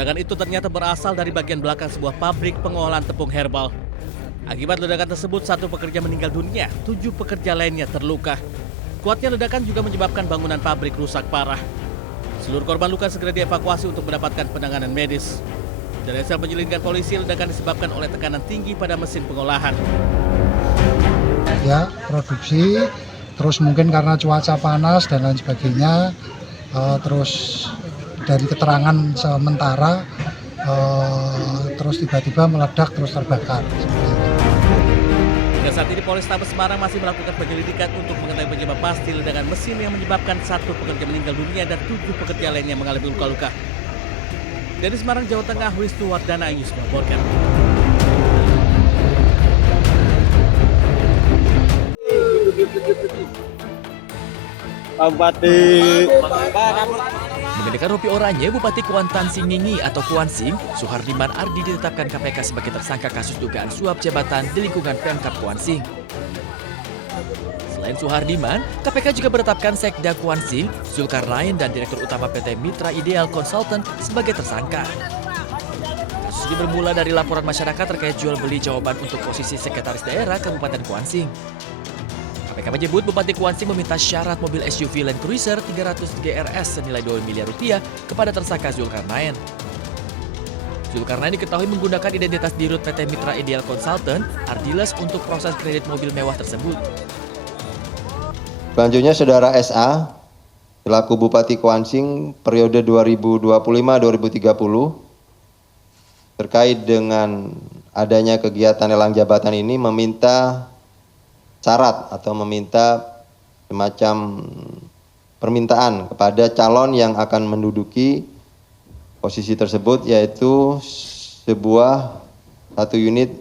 Ledakan itu ternyata berasal dari bagian belakang sebuah pabrik pengolahan tepung herbal. Akibat ledakan tersebut, 1 pekerja meninggal dunia, 7 pekerja lainnya terluka. Kuatnya ledakan juga menyebabkan bangunan pabrik rusak parah. Seluruh korban luka segera dievakuasi untuk mendapatkan penanganan medis. Dari hasil penyelidikan polisi, ledakan disebabkan oleh tekanan tinggi pada mesin pengolahan. Ya, produksi, terus mungkin karena cuaca panas dan lain sebagainya, terus dari keterangan sementara, terus tiba-tiba meledak terus terbakar. Hingga saat ini Polrestabes Semarang masih melakukan penyelidikan untuk mengetahui penyebab pasti ledakan mesin yang menyebabkan 1 pekerja meninggal dunia dan 7 pekerja lainnya mengalami luka-luka. Dari Semarang, Jawa Tengah, Wisnuwardana Ayus melaporkan. Mengenakan rompi oranye, Bupati Kuantan Singingi atau Kuansing, Suhardiman Ardi ditetapkan KPK sebagai tersangka kasus dugaan suap jabatan di lingkungan Pemkab Kuansing. Selain Suhardiman, KPK juga menetapkan Sekda Kuansing, Zulkarnain dan Direktur Utama PT Mitra Ideal Consultant sebagai tersangka. Kasus ini bermula dari laporan masyarakat terkait jual beli jawaban untuk posisi Sekretaris Daerah Kabupaten Kuansing. KPK menyebut Bupati Kuansing meminta syarat mobil SUV Land Cruiser 300 GRS senilai 2 miliar rupiah kepada tersangka Zulkarnain. Zulkarnain diketahui menggunakan identitas dirut PT Mitra Ideal Consultant, Ardiles, untuk proses kredit mobil mewah tersebut. Selanjutnya Saudara SA, selaku Bupati Kuansing periode 2025-2030, terkait dengan adanya kegiatan lelang jabatan ini meminta syarat atau meminta semacam permintaan kepada calon yang akan menduduki posisi tersebut, yaitu sebuah 1 unit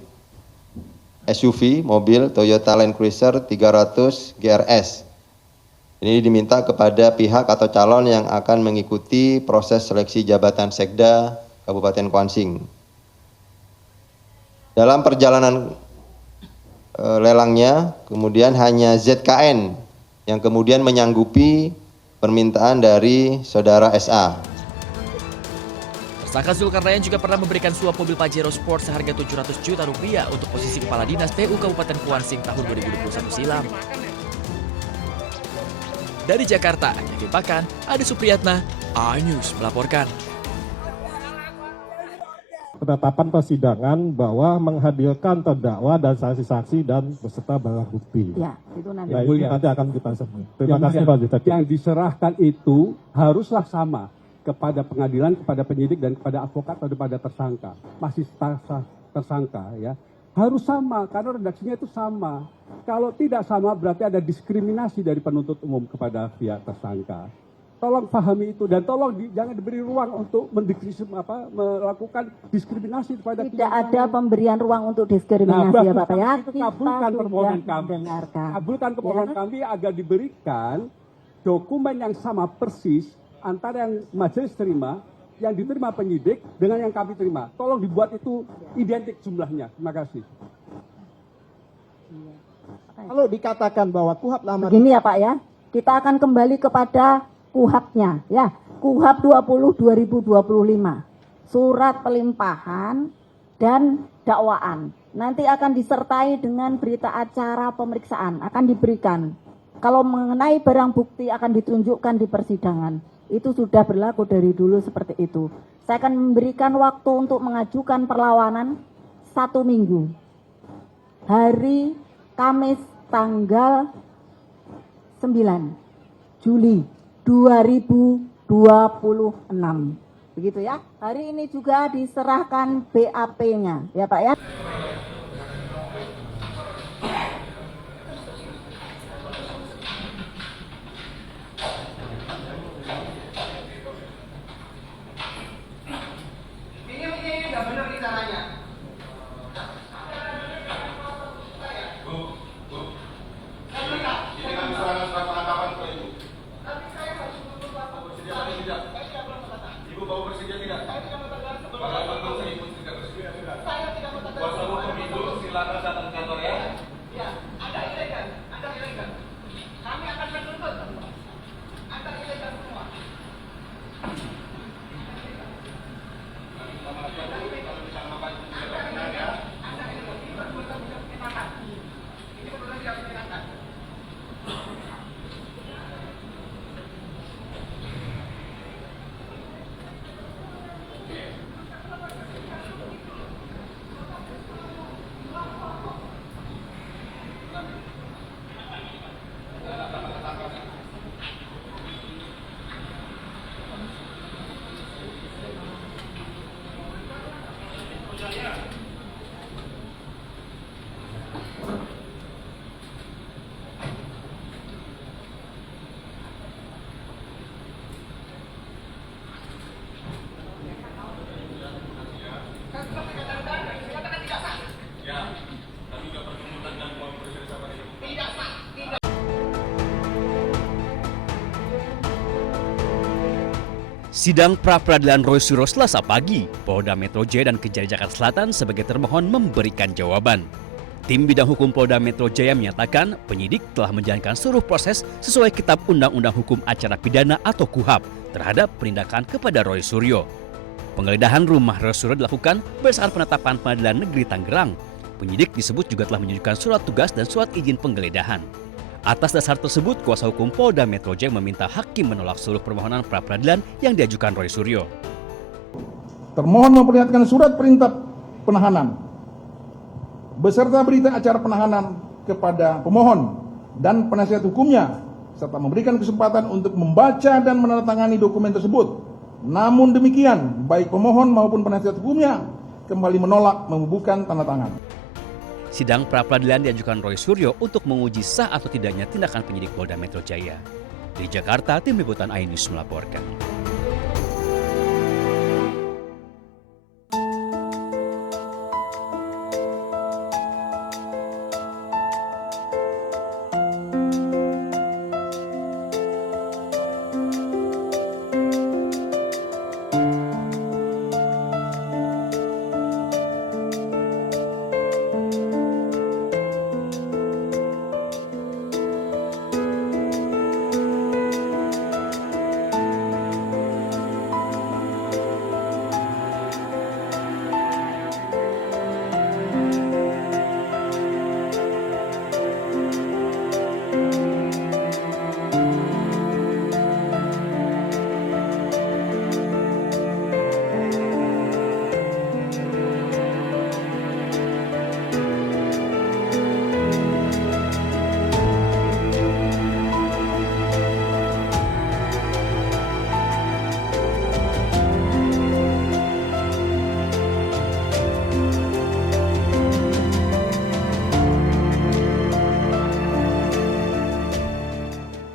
SUV mobil Toyota Land Cruiser 300 GRS. Ini diminta kepada pihak atau calon yang akan mengikuti proses seleksi jabatan Sekda Kabupaten Kuansing. Dalam perjalanan lelangnya, kemudian hanya ZKN yang kemudian menyanggupi permintaan dari Saudara SA. Tersangka Zulkarnain juga pernah memberikan suap mobil Pajero Sport seharga 700 juta rupiah untuk posisi Kepala Dinas PU Kabupaten Kuansing tahun 2021 silam. Dari Jakarta, Yakin Pakan, Ade Supriyatna, iNews melaporkan. Penetapan persidangan bahwa menghadirkan terdakwa dan saksi-saksi dan beserta barang bukti. Ya, itu nanti. Ya, itu nanti akan kita sebut. Terima kasih Pak Dirjen. Yang diserahkan itu haruslah sama kepada pengadilan, kepada penyidik dan kepada advokat atau kepada tersangka. Masih tersangka ya. Harus sama karena redaksinya itu sama. Kalau tidak sama berarti ada diskriminasi dari penuntut umum kepada pihak tersangka. Tolong pahami itu dan tolong jangan diberi ruang untuk melakukan diskriminasi kepada tidak ada pemberian ruang untuk diskriminasi ya Bapak ya. Kabulkan permohonan kami. Kabulkan permohonan kami agar diberikan dokumen yang sama persis antara yang majelis terima, yang diterima penyidik dengan yang kami terima. Tolong dibuat itu identik jumlahnya. Terima kasih. Kalau dikatakan bahwa KUHAP lama begini ya Pak ya, kita akan kembali kepada KUHAP-nya ya. KUHAP 20/2025, surat pelimpahan dan dakwaan. Nanti akan disertai dengan berita acara pemeriksaan, akan diberikan. Kalau mengenai barang bukti akan ditunjukkan di persidangan. Itu sudah berlaku dari dulu seperti itu. Saya akan memberikan waktu untuk mengajukan perlawanan 1 minggu. Hari Kamis tanggal 9 Juli 2026. Begitu ya. Hari ini juga diserahkan BAP-nya, ya Pak ya. Ibu mau bersedia tidak? Saya tidak mau Sidang pra-peradilan Roy Suryo Selasa pagi, Polda Metro Jaya dan Kejari Jakarta Selatan sebagai termohon memberikan jawaban. Tim bidang hukum Polda Metro Jaya menyatakan penyidik telah menjalankan seluruh proses sesuai Kitab Undang-Undang Hukum Acara Pidana atau KUHAP terhadap penindakan kepada Roy Suryo. Penggeledahan rumah Roy Suryo dilakukan berdasarkan penetapan Pengadilan Negeri Tangerang. Penyidik disebut juga telah menunjukkan surat tugas dan surat izin penggeledahan. Atas dasar tersebut, kuasa hukum Polda Metro Jaya meminta hakim menolak seluruh permohonan pra-peradilan yang diajukan Roy Suryo. Termohon memperlihatkan surat perintah penahanan beserta berita acara penahanan kepada pemohon dan penasihat hukumnya serta memberikan kesempatan untuk membaca dan menandatangani dokumen tersebut. Namun demikian, baik pemohon maupun penasihat hukumnya kembali menolak membubuhkan tanda tangan. Sidang pra-peradilan diajukan Roy Suryo untuk menguji sah atau tidaknya tindakan penyidik Polda Metro Jaya. Di Jakarta, Tim Liputan iNews melaporkan.